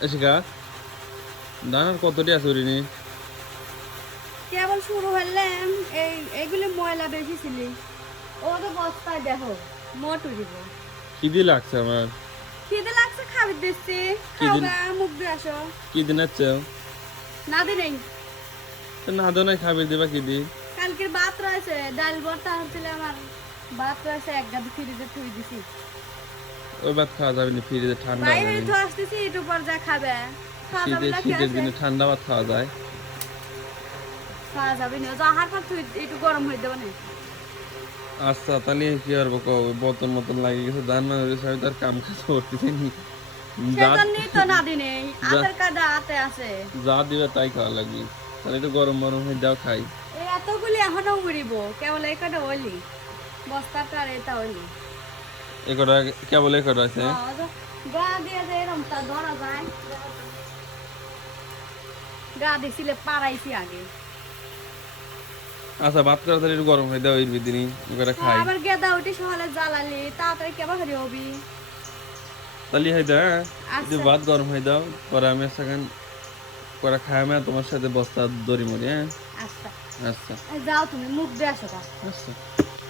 এসিকা ধান আর কতটি আছে ওরিনি কেবল শুরু হলাম এইগুলি ময়লা বেশি ছিলি ও তো বস্তায় দেখো মোটু দিব কি দিয়ে লাগছে আমার খিদে লাগছে খাবি দিচ্ছি কি দিন খাওয়া মুখ দিয়ে আসো কি দিন আছে না দি নেই না দো নাই খাবি দিবা কি দি কালকের ভাত রয়েছে ডাল ভর্তা হচ্ছিল আমার ভাত রয়েছে এক গাদি ফ্রিজে থুই দিছি ওই ভাত খাওয়া যাবে না ফ্রিজে ঠান্ডা বাইরে হবে তো আসতেছি একটু পর যা খাবে খাওয়া যাবে না কি শীতের আছে দিনে ঠান্ডা ভাত খাওয়া যায় খাওয়া যাবে না যা হার পর তুই একটু গরম হয়ে দেবো না আচ্ছা তাহলে কি আর বোতল মতন লাগিয়ে গেছে ধান মানে আমি তার কাম কাজ করতেছি যা সেজন্যই তো না দি নেই আধার কার্ড হাতে আছে যা দিবে তাই খাওয়া লাগবে তাহলে একটু গরম গরম হয়ে যাও খাই এই এতগুলি এখনো উড়িব কেবল এই কটা ওইলি বস্তাটা আর এটা ওইলি এ কটা কেবল এ কটা আছে গা দিয়ে যে এরম তা ধরা যায় গা দিছিলে পারাইছি আগে আচ্ছা ভাত করে তাহলে একটু গরম হয়ে দাও এর ভিতরে ওটা খাই আবার গেদা উঠি সকালে জ্বালালি তাড়াতাড়ি কেবা হারি হবি তাহলে হয়ে দা একটু আচ্ছা ভাত গরম হয়ে দাও পরে আমি সেখান করে খাই আমি তোমার সাথে বস্তা দড়ি মরি হ্যাঁ আচ্ছা আচ্ছা যাও তুমি মুখ দিয়ে আসো গা। আচ্ছা